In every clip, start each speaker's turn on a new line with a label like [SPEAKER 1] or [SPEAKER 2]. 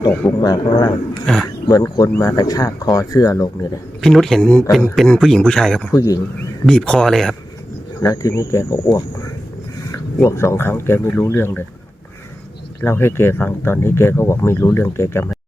[SPEAKER 1] ตกลงมาข้างล่างเหมือนคนมากระชากคอเสื้อลงเนี่ยเลย
[SPEAKER 2] พี่นุชเห็นเป็นผู้หญิงผู้ชายครับ
[SPEAKER 1] ผู้หญิง
[SPEAKER 2] บีบคอเลยครับ
[SPEAKER 1] แล้วทีนี้แกก็อ้วก2 ครั้งแกไม่รู้เรื่องเลยเล่าให้แกฟังตอนนี้แกก็บอกไม่รู้เรื่องแกจำไม่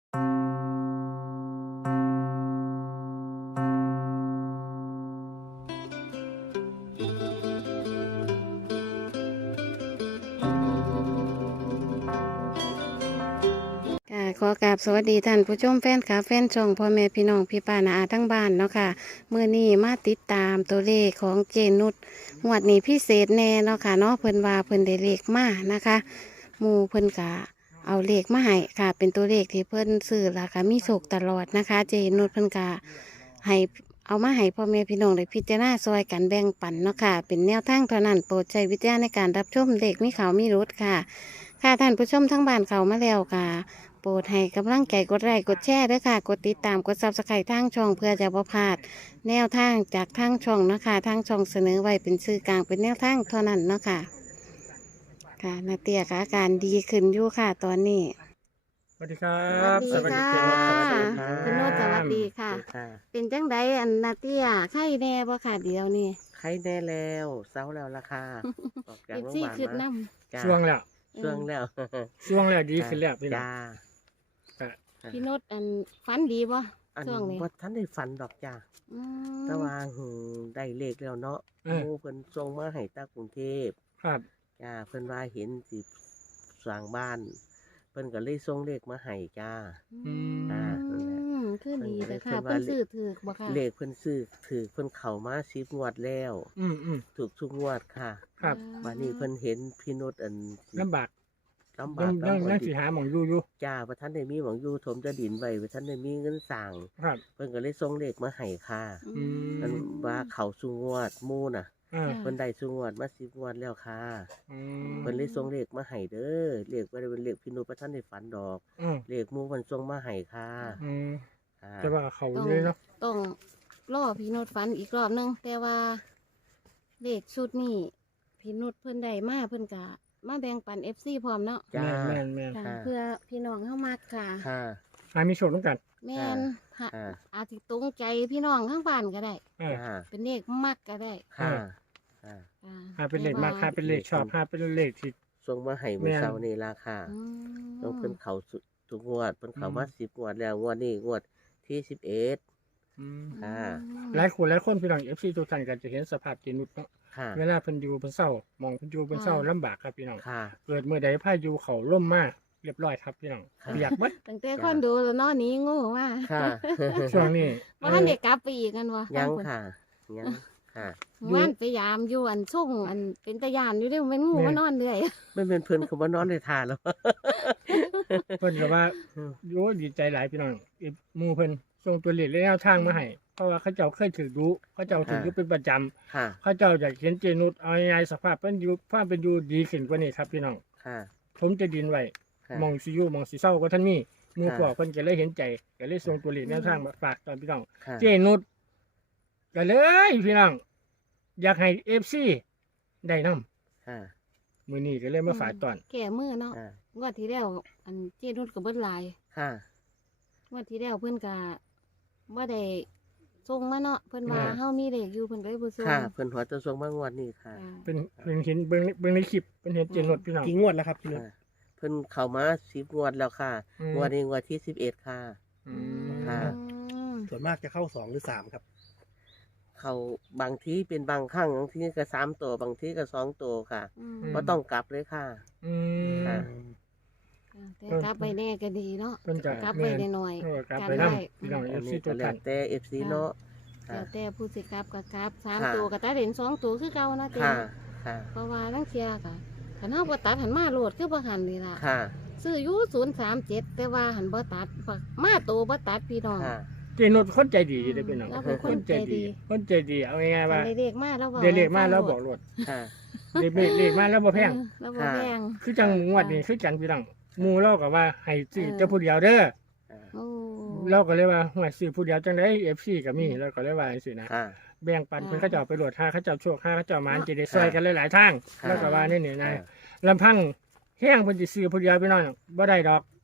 [SPEAKER 3] ขอกราบสวัสดีท่านผู้ชมแฟนค่ะแฟนช่องพ่อแม่พี่น้องพี่ป้านาอาทั้งบ้านเนาะค่ะเมื่อนี้มาติดตามตัวเลขของเจนุชงวดนี้พิเศษแน่เนาะค่ะเนาะเพิ่นว่าเพิ่นได้เลขมานะคะหมู่เพิ่นกะเอาเลขมาให้ค่ะเป็นตัวเลขที่เพิ่นซื้อราคามีโชคตลอดนะคะเจนุชเพิ่นกะให้เอามาให้พ่อแม่พี่น้องได้พิจารณาซอยกันแบ่งปันเนาะค่ะเป็นแนวทางเท่านั้นโปรดใช้วิจารณญาณในการรับชมเลขมีเขามีรุดค่ะค่ะท่านผู้ชมทั้งบ้านเขามาแล้วค่ะโปรดให้กำลังใจกดไลค์กดแชร์ด้วยค่ะกดติดตามกดซับสไครต์ทางช่องเพื่อจะบ่พลาดแนวทางจากทางช่องนะคะทางช่องเสนอไว้เป็นสื่อกลางเป็นแนวทางเท่านั้นเนาะค่ะค่ะนาเตียค่ะอาการดีขึ้นอยู่ค่ะตอนนี้
[SPEAKER 2] สวัสดีครับ
[SPEAKER 3] สวัสดีค่ะคุณโนตสวัสดีค่ะ
[SPEAKER 1] ค่ะ
[SPEAKER 3] เป็นจังไดอันนาเตียไข้แน่บ่ค่ะเดี๋ยวนี้
[SPEAKER 1] ใครแน่แล้วเศร้าแล้วล่ะค่ะออกจาก
[SPEAKER 3] เอฟ
[SPEAKER 1] โรงพ
[SPEAKER 3] ซี
[SPEAKER 1] ยาบาล
[SPEAKER 3] ขึ้น
[SPEAKER 1] มา
[SPEAKER 3] น้
[SPEAKER 1] จ้า
[SPEAKER 2] ช่วงแล้ว
[SPEAKER 1] ช่วงแล้ว
[SPEAKER 2] ช่วงแล้วดีขึ้นแล้วพี่น้อง
[SPEAKER 1] จ้า
[SPEAKER 3] ำพี่โนตอันฟันดีบ่
[SPEAKER 1] อัน
[SPEAKER 3] ช่วงนี้
[SPEAKER 1] ว่าท่านได้ฝันดอกจ้า
[SPEAKER 3] อืม
[SPEAKER 1] แต่ว่าได้เลขแล้วเนาะหมู่เพิ่นส่งมาให้ตากรุงเทพ
[SPEAKER 2] ครับ
[SPEAKER 1] จ้าเพิ่นว่าเห็นสิสร้างบ้านเพิ่นก็เลยส่งเลขมาให้จ้า
[SPEAKER 3] อืม
[SPEAKER 1] นั่นแหละ
[SPEAKER 3] คือดีเลยค่ะ
[SPEAKER 1] เพิ่
[SPEAKER 3] เพิ่
[SPEAKER 1] น
[SPEAKER 3] น
[SPEAKER 1] ว่า
[SPEAKER 3] ซื้อถือบ่ค่ะ
[SPEAKER 1] เลขเพิ่นซื้อถือเพิ่นเข้ามา10 งวดแล้ว ถูกทุกงวดค่ะ
[SPEAKER 2] ครับ
[SPEAKER 1] วันนี้เพิ่นเห็นพี่นุชอัน
[SPEAKER 2] ลำบาก
[SPEAKER 1] ลำ
[SPEAKER 2] ยั
[SPEAKER 1] บาก
[SPEAKER 2] ง
[SPEAKER 1] ลำบ
[SPEAKER 2] นั่
[SPEAKER 1] น
[SPEAKER 2] งสีหาหมองอยู่
[SPEAKER 1] จ้าว่าท่านได้มีหวังอยู่ถมจะดินไว้ว่าท่านได้มีเงินสั่ง
[SPEAKER 2] ครับ
[SPEAKER 1] เพิ่นก็เลยส่งเลขมาให้ค่ะ
[SPEAKER 3] อืม
[SPEAKER 1] มันว่าเข้าสู่งวดหมู่น่ะ
[SPEAKER 2] อ่า
[SPEAKER 1] เพิ่นได้สู่งวดมา10 งวดแล้วค่ะ
[SPEAKER 2] อืม
[SPEAKER 1] เพิ่นเลยส่งเลขมาให้เด้อเลขบ่ได้เป็นเลขพี่นุชว่าท่านได้ฝันดอก
[SPEAKER 2] อืม
[SPEAKER 1] เลขหมู่เพิ่นส่งมาให้ค่ะ
[SPEAKER 2] อืม
[SPEAKER 1] ค่ะ
[SPEAKER 2] แต่ว่าเขา
[SPEAKER 3] ต้อง
[SPEAKER 2] เลยเนาะ
[SPEAKER 3] ต้องรอพี่โนตฟันอีกรอบนึงแต่ว่าเลขชุดนี้พี่โนตเพิ่นได้มาเพิ่นกะมาแบ่งปัน FC พร้อมเนาะ
[SPEAKER 1] จ้า
[SPEAKER 2] แม่น
[SPEAKER 3] ค่ะ
[SPEAKER 1] ค่ะ
[SPEAKER 3] เพื่อพี่น้องเข้ามาค่ะ
[SPEAKER 1] ค่ะ
[SPEAKER 2] หามีโชคต้องกัน
[SPEAKER 3] แม่นค่ะ
[SPEAKER 1] ค่ะ
[SPEAKER 3] อาจสิตรงใจพี่น้องข้างบ้านก็ได้
[SPEAKER 2] อ่า
[SPEAKER 1] จ้า
[SPEAKER 3] เป็นเลขมักก็ได้
[SPEAKER 1] ค่ะค่ะ
[SPEAKER 3] ค่ะ
[SPEAKER 2] หาเป็นเลขมากหาเป็นเลขชอบหาเป็นเลขที่
[SPEAKER 1] ส่งมาให้เมื่อเช้านี้ล่ะค่ะ
[SPEAKER 3] อืม
[SPEAKER 1] ต้องเพิ่นเข้าสุดทุกงวดเพิ่นเข้ามา
[SPEAKER 2] อืม
[SPEAKER 1] 10 งวดแล้วงวดนี้งวดที่11
[SPEAKER 2] อืม
[SPEAKER 1] ค่ะ
[SPEAKER 2] หลายคนพี่น้อง FC ทุกท่านก็จะเห็นสภาพเจนุชเนาะ
[SPEAKER 1] ค่ะ
[SPEAKER 2] เวลาเพิ่นอยู่เพิ่นเศร้ามองเพิ่นอยู่เพิ่นเศร้าลำบากครับพี่น้อง
[SPEAKER 1] ค่ะ
[SPEAKER 2] เกิดเมื่อใดพายุเขาล่มมากเรียบร้อยครับพี่น้อง
[SPEAKER 1] ค่ะ
[SPEAKER 2] เปียกเบิด
[SPEAKER 3] ตั้งแต่คอนโดแล้วเนาะหนี้งูว่า
[SPEAKER 1] ค่ะ
[SPEAKER 2] ช่วงนี้
[SPEAKER 3] ว่าท่านเด็กกลับไปอีกกันวะ
[SPEAKER 1] ยังค่ะยังค่ะ
[SPEAKER 3] ว่านไปยามอยู่อันส่งอันเป็นตะยานอยู่เด้มันงูมานอนเรื่อย
[SPEAKER 1] ไม่เป็นเพิ่นคือว่านอนในทานแล้ว
[SPEAKER 2] เพิ่นก็ว่าโอ้ดีใจหลายพี่น้องอีหมู่เพิ่นส่งตัวเลขและแนวทางมาให้เพราะว่าเขาเจ้าเคยถือรู้เขาเจ้าถืออยู่เป็นประจำ
[SPEAKER 1] ค่ะ
[SPEAKER 2] เขาเจ้าอยากเห็นเจนุชเอาง่ายๆสภาพเป็นอยู่ความเป็นอยู่ดีขึ้นกว่านี้ครับพี่น้อง
[SPEAKER 1] ค่ะ
[SPEAKER 2] ผมจะดินไว้
[SPEAKER 1] ค่ะ
[SPEAKER 2] มองสิอยู่มองสิเศร้าก็ท่านมีหมู่
[SPEAKER 1] ค่ะ
[SPEAKER 2] พวกเพิ่นก็เลยเห็นใจก็เลยส่งตัวเลขแนวทางมาฝากตอนพี่น้อง
[SPEAKER 1] ค่ะ
[SPEAKER 2] เจนุชก็เลยพี่น้องอยากให้ FC ได้นำ
[SPEAKER 1] ค่ะ
[SPEAKER 2] มื้อนี้ก็เลยมาฝากตอน
[SPEAKER 3] แก่มือเนาะ
[SPEAKER 1] ค่ะ
[SPEAKER 3] งวดที่แล้วอันเจนุชกับเบิ้ลลาย
[SPEAKER 1] ค่ะ
[SPEAKER 3] งวดที่แล้วเพิ่นกะว่าได้ส่งมาเนาะเพิ่นว่า
[SPEAKER 2] อ่า
[SPEAKER 3] เฮามีเลขอยู่เพิ่นก็เลยบ่ส่ง
[SPEAKER 1] ค่ะเพิ่นหัวจะส่งมางวดนี้ค่ะ
[SPEAKER 3] ค่ะ
[SPEAKER 2] เป็นเห็นเบิ่งในคลิปเป็นเห็นเจนุชพี่น้อง
[SPEAKER 4] กี่งวดแล้วครับพี่นุช
[SPEAKER 1] ค่ะ เพิ่นเข้ามา10 งวดแล้วค่ะ
[SPEAKER 2] อืม
[SPEAKER 1] งวดนี้งวดที่11ค่ะ
[SPEAKER 2] อืม
[SPEAKER 1] ค่ะ
[SPEAKER 3] อืม
[SPEAKER 4] ส่วนมากจะเข้า2 หรือ 3 ครับ
[SPEAKER 1] เขาบางทีเป็นบางครั้งบางทีก็3 ตัวบางทีก็2 ตัวค่ะ
[SPEAKER 3] อืม
[SPEAKER 1] บ่ต้องกลับเลยค่ะ
[SPEAKER 2] อืม
[SPEAKER 1] ค่ะ
[SPEAKER 3] แต่กลับไปแน่ก็ดีเนาะ
[SPEAKER 2] เพิ่นจะ
[SPEAKER 3] กลับไปได้หน่อย
[SPEAKER 2] เออกลับ
[SPEAKER 3] กัน
[SPEAKER 2] ไป
[SPEAKER 3] ได้
[SPEAKER 2] นำพี่น้อง
[SPEAKER 1] อัน
[SPEAKER 2] FC
[SPEAKER 1] นี้
[SPEAKER 2] ทุ
[SPEAKER 1] ก็
[SPEAKER 2] ก
[SPEAKER 1] แล้
[SPEAKER 2] ท่า
[SPEAKER 1] วน แต่ FC เนาะ ค่ะ
[SPEAKER 3] แล้วแต่ผู้สิกลับก็กลับสาม
[SPEAKER 1] ค่ะ
[SPEAKER 3] ตัวก็ตัดเห็น2ตัวคือเก่านะเจ
[SPEAKER 1] ค่ะ ค่ะ
[SPEAKER 3] เพราะว่าลังเที่ยก็คันเฮาบ่ตัดหันมาโลดคือบ่หันนี่ล่ะ
[SPEAKER 1] ค่ะ
[SPEAKER 3] ซื้ออยู่037แต่ว่าหันบ่ตัดมาโตบ่ตัดพี่น้อง
[SPEAKER 1] ค่ะ
[SPEAKER 2] เจนุชคนใจดีอยู่เด้อพี่น้อง
[SPEAKER 3] เราเป็นคนใจดี
[SPEAKER 2] คนใจดีเอาง่ายๆว่า
[SPEAKER 3] ได้เลขมาแล้วบอก
[SPEAKER 2] ได้เลขมาแล้วบอกรถ
[SPEAKER 1] ค่ะ
[SPEAKER 2] ได้เลขมาแล้วบ่แพง
[SPEAKER 3] แล้วบ่แพง
[SPEAKER 2] คือจังงวดนี้คือจังพี่น้องหมู่เราก็ว่าให้ซื้อ
[SPEAKER 3] เออ
[SPEAKER 2] แต่ผู้เดียวเด้อ
[SPEAKER 3] โอ้
[SPEAKER 2] เราก็เลยว่าห่วยซื้อผู้เดียวจังได๋ FC ก็มีเราก็เลยว่าจังซี่นะ
[SPEAKER 1] ค่ะ
[SPEAKER 2] แบ่งปัน
[SPEAKER 3] อ่า
[SPEAKER 2] เพิ่นเขาเจ้าไปโหลดหาเขาเจ้าโชคหาเขาเจ้าหมาน
[SPEAKER 3] เนาะ
[SPEAKER 2] จะได้ช่วยกันหลายๆทาง
[SPEAKER 1] ค่ะ
[SPEAKER 2] แล้วก็ว่านี่นี่นะ
[SPEAKER 1] ค่ะ
[SPEAKER 2] ลำพังแห้งเพิ่นสิซื้อผู้เดียวพี่น้องบ่ได้ดอก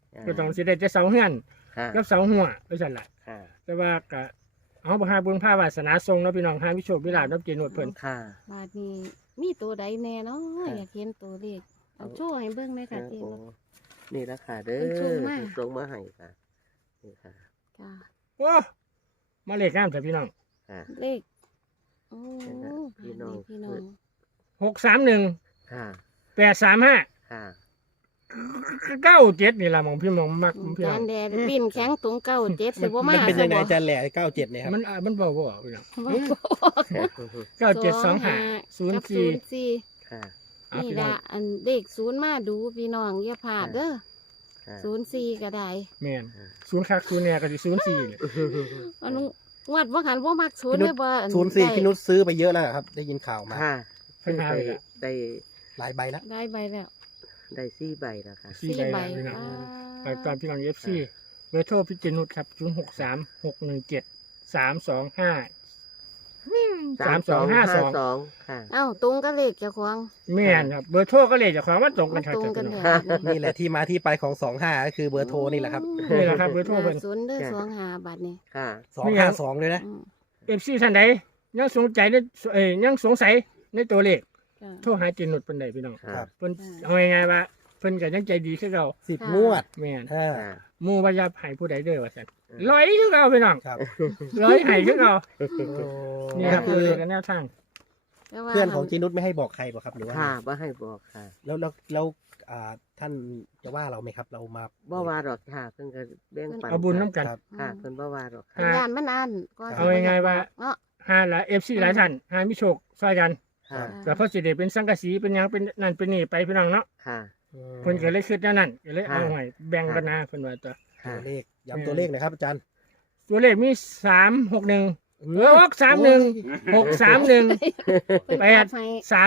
[SPEAKER 2] ก็ต้องสิได้แต่เสาเฮือน
[SPEAKER 1] ค่ะ
[SPEAKER 2] กับเสาหัวไปสั่นล่ะ
[SPEAKER 1] ค่ะ
[SPEAKER 2] แต่ว่าก็เอาบ่หาบุญภาวาสนาทรงเนาะพี่น้องหาวิโชควิลาภนับเจนวดเพิ่น
[SPEAKER 1] ค่ะ
[SPEAKER 3] บาดนี้มีตัวใดแน่เนาะ
[SPEAKER 1] ค่ะ
[SPEAKER 3] อยากเห็นตัวเลขเอาโชว์ให้เบิ่งไหมค่ะเจ
[SPEAKER 1] โอ้
[SPEAKER 3] นุช
[SPEAKER 1] นี่ละค่ะเด้อ
[SPEAKER 3] เพิ่นส่งมา
[SPEAKER 1] เพิ่นส่งมาให้ค่ะนี่ค่ะ
[SPEAKER 3] ค่ะ
[SPEAKER 2] โอ้มาเลขงามแต่พี่น้อง
[SPEAKER 1] ค่ะ
[SPEAKER 3] เลขโอ้
[SPEAKER 1] นั่นน่ะพี่น้อง
[SPEAKER 3] พี่น้อง
[SPEAKER 2] 631
[SPEAKER 1] ค่ะ
[SPEAKER 2] 835
[SPEAKER 1] ค่ะ
[SPEAKER 2] 97นี่ล่ะหมองพี่หมองมักพี่น้
[SPEAKER 3] จา
[SPEAKER 2] อง
[SPEAKER 3] นแดดปิ้นแข็งตรงเก้าเจ็ดสิบ่มา
[SPEAKER 4] มันเป็นยังไง
[SPEAKER 3] ซะ
[SPEAKER 4] อาจารย์แหล่97เนี่ยครับ
[SPEAKER 2] มันบอกว่าพี่น้อง
[SPEAKER 3] บ่
[SPEAKER 2] 972504
[SPEAKER 1] ค่ะ
[SPEAKER 2] อ่ะ
[SPEAKER 3] นี่
[SPEAKER 2] พี่น้อง
[SPEAKER 3] ละอันเลขศูนย์มาดูพี่น้องอย่าพลาดเด้อ
[SPEAKER 1] ค่ะ
[SPEAKER 3] 04ก็ได้
[SPEAKER 2] แม่นศูนย์คักศูนย์แหน่ก็สิ04เลย
[SPEAKER 3] อันงวดบ่หันบ่มักศูนย์
[SPEAKER 4] พี่นุช
[SPEAKER 3] เลยบ่อัน
[SPEAKER 4] 04พี่นุชซื้อไปเยอะแล้วครับ ได้ยินข่าวมา
[SPEAKER 1] ค่ะ
[SPEAKER 2] เพิ่นหาไปละ
[SPEAKER 1] ได้
[SPEAKER 4] หลายใบแล้ว
[SPEAKER 3] ได้ใบแล้ว
[SPEAKER 1] ได้สี่ใบแล้วค่ะ
[SPEAKER 2] สี่
[SPEAKER 3] 4
[SPEAKER 2] ใบ
[SPEAKER 3] ใบ
[SPEAKER 2] พี่น้อง
[SPEAKER 3] อ่า
[SPEAKER 2] ไปตามพี่น้อง FC เบอร์โทรพี่เจนุชครับ0636173252
[SPEAKER 1] ค่ะ
[SPEAKER 3] เอ้าตรงกับเลขเจ้าของ
[SPEAKER 2] แม่นครับเบอร์โทรก็เลยจะความว่าตรงกันครับ
[SPEAKER 3] ตรงกัน
[SPEAKER 2] พี่
[SPEAKER 3] แท้
[SPEAKER 2] น้อง
[SPEAKER 4] นี่แหละที่มาที่ไปของ25ก็คือเบอร์โทรนี่แหละครับ
[SPEAKER 2] นี่แหละครับเบอร์โทรเพิ่น
[SPEAKER 3] ศูนย์เด้อ25บาทนี่
[SPEAKER 1] ค่ะ
[SPEAKER 4] 252เลยนะ
[SPEAKER 3] อืม
[SPEAKER 2] FC ท่านใดยังสงใจในยังสงสัยในตัวเลข
[SPEAKER 3] จ้ะ
[SPEAKER 2] โทรหาเจนุชเพิ่นได้พี่น้อง
[SPEAKER 1] ค่ะ
[SPEAKER 2] เพิ่นเอาง่ายๆว่าเพิ่นก็ยังใจดีคือเก่า
[SPEAKER 4] 10 งวด
[SPEAKER 2] แม่น
[SPEAKER 4] อ่า
[SPEAKER 1] ค่ะ
[SPEAKER 2] หมู่บ่อย่าให้ผู้ใดเด้อว่าซั่นร้อยคือเก่าพี่น้อง
[SPEAKER 4] ครับ
[SPEAKER 2] ร้อยให้คือเก่า
[SPEAKER 4] โอ้
[SPEAKER 2] นี่ครับ
[SPEAKER 4] คื
[SPEAKER 2] คือ
[SPEAKER 4] อ
[SPEAKER 2] แนวทาง
[SPEAKER 3] แต่ว่า
[SPEAKER 4] เพื่อนของจีนุชไม่ให้บอกใครบอกครับหรือว่า
[SPEAKER 1] ค่ะว่าให้บอกค่ะ
[SPEAKER 4] แล้วท่านจะว่าเราไหมครับ เรามา
[SPEAKER 1] บ่ว่าดอกค่ะเพิ่นก็แบ่งปัน
[SPEAKER 2] เอาบุญน้ำกัน
[SPEAKER 4] ครับ
[SPEAKER 1] ค่ะเพิ่นบ่ว่าดอกค่ะ
[SPEAKER 2] อ่า
[SPEAKER 3] ย่านมันอันก็
[SPEAKER 2] เอาง่ายๆว่า
[SPEAKER 3] เนาะ
[SPEAKER 2] หาละ FC หลายท่านหามีโชคช่วยกัน
[SPEAKER 1] ค่ะ
[SPEAKER 2] ก็เพราะสิได้เป็นสังกะสีเป็นหยังเป็นนั่นเป็นนี่ไปพี่น้องเนาะ
[SPEAKER 1] ค่ะ
[SPEAKER 2] เพิ่นก็เลยคิดแนวนั้นก็เลย
[SPEAKER 1] ค่ะ
[SPEAKER 2] เอาไว้แบ่งกันนะเพิ่นว่าตัว
[SPEAKER 1] ค่ะ
[SPEAKER 4] ตัวเลขย้ำตัวเลขหนะครับอาจารย์
[SPEAKER 2] ตัวเลขมี361 631 631 แปด
[SPEAKER 3] ให้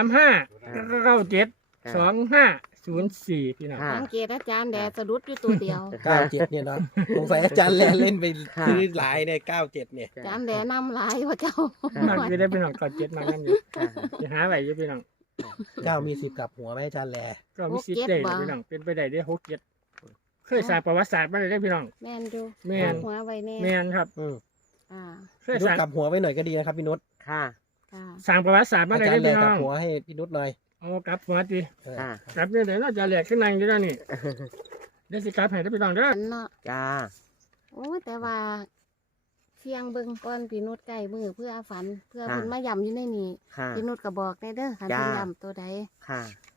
[SPEAKER 2] 35 97 2504พี่น้อง
[SPEAKER 1] ค่ะ
[SPEAKER 3] สังเกตอาจารย์แดดสะดุดอยู่ตัวเดียว
[SPEAKER 4] 97เนี่ยเนาะสงสัยอาจารย์แลเล่นไป
[SPEAKER 1] ค่ะ
[SPEAKER 4] ซื้อหลายใน97เนี่ย
[SPEAKER 3] อาจารย์แดดนำหลายว่าเจ้า
[SPEAKER 2] มักจะได้พี่น้องก่อน7มานั่นอยู่
[SPEAKER 1] ค่ะ
[SPEAKER 2] สิหาไว้อยู่พี่น้อง
[SPEAKER 4] 9มี10กลับหัวไหมอาจารย์แล
[SPEAKER 2] ก็มีสิทธิ์ได้พี่น้องเป็นไปได้ได้6 7เคยสร้างประวัติศาสตร์มาได้พี่น้อง
[SPEAKER 3] แม่นดู
[SPEAKER 2] แม่น
[SPEAKER 3] หัวไว้แน่
[SPEAKER 2] แม่นครับ
[SPEAKER 4] อืม
[SPEAKER 3] อ่า
[SPEAKER 2] เคย
[SPEAKER 4] พี่นุ
[SPEAKER 2] ส
[SPEAKER 4] ช
[SPEAKER 2] ร้าง
[SPEAKER 4] กลับหัวไว้หน่อยก็ดีนะครับพี่นุช
[SPEAKER 1] ค่ะ
[SPEAKER 3] ค่ะ
[SPEAKER 2] สร้างประวัติศาสตร์มา
[SPEAKER 4] อา
[SPEAKER 2] ได้
[SPEAKER 4] จาร
[SPEAKER 2] ได้
[SPEAKER 4] ย์แล
[SPEAKER 2] พี่
[SPEAKER 4] ก
[SPEAKER 2] น้
[SPEAKER 4] ลั
[SPEAKER 2] อบ ง
[SPEAKER 4] หัวให้พี่นุชหน่อย
[SPEAKER 2] เอากลับหัวติ
[SPEAKER 4] เออ
[SPEAKER 1] ค่ะ
[SPEAKER 2] กลับเนี่ยเดี๋ยวน่าจะแหลกขึ้นนั่งอยู่แล้วนี่เดี๋ยวสิกลับให้ได้พี่น้องเด้อ
[SPEAKER 3] อันเนาะ
[SPEAKER 1] จ้า
[SPEAKER 3] โอ้ยแต่ว่าเที่ยงเบิ่งก่อนพี่นุชใกล้มือเพื่อฝันเพื่อเพิ่นมาย่ำอยู่ในนี้
[SPEAKER 1] ค่ะ
[SPEAKER 3] พี่นุชก็บอกได้เด้อคัน
[SPEAKER 1] จ้า
[SPEAKER 3] เพิ่นย่ำตัวใด
[SPEAKER 1] ค่ะ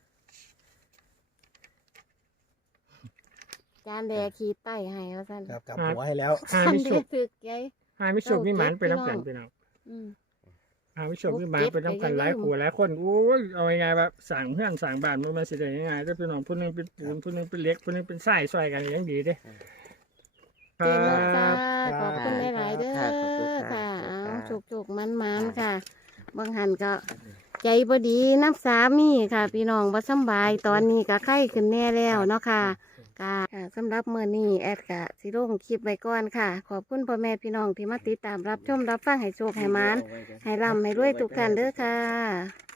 [SPEAKER 3] อาจารย์แดดขีดใต้ให้ว่าซั่น
[SPEAKER 4] ครับกลับหัวให้แล้ว
[SPEAKER 2] หา
[SPEAKER 3] คัน
[SPEAKER 2] มิ
[SPEAKER 3] เด
[SPEAKER 2] สุ
[SPEAKER 3] ถึกไง
[SPEAKER 2] หามิสุมีหมันไปน้ำกันพี่น้อง
[SPEAKER 3] อืม
[SPEAKER 2] หามิสุมีหมันไปน้ำกันหลายคู่หลายคนโอ้ยเอาง่ายๆว่าสั่งเพื่อนสั่งบ้านมันมาสิได้ง่ายๆแต่พี่น้องผู้หนึงเป็นปูนผู้หนึงเป็นเหล็กผู้หนึงเป็นทรายซอยกันอย่างดีเด้ค
[SPEAKER 3] เจ
[SPEAKER 2] รั
[SPEAKER 3] นุชค่ะ
[SPEAKER 2] บ
[SPEAKER 3] ขอบคุณหลายๆเด้อ
[SPEAKER 1] ค่ะขอบคุณค่ะ
[SPEAKER 3] ค่ะเอา
[SPEAKER 1] ค่ะ
[SPEAKER 3] จุกๆมันๆค่ะบางหันก็ใจบ่ดีน้ำสามีค่ะ พี่น้องบ่สำบายตอนนี้ก็ไข้ขึ้นแน่แล้วเนาะค่ะค่ะสำหรับมื้อนี้แอดก็สิลงคลิปไว้ก่อนค่ะ ขอบคุณพ่อแม่พี่น้องที่มาติดตามรับชมรับฟังให้โชคให้หมานให้ร่ำให้รวยทุกท่านเด้อค่ะ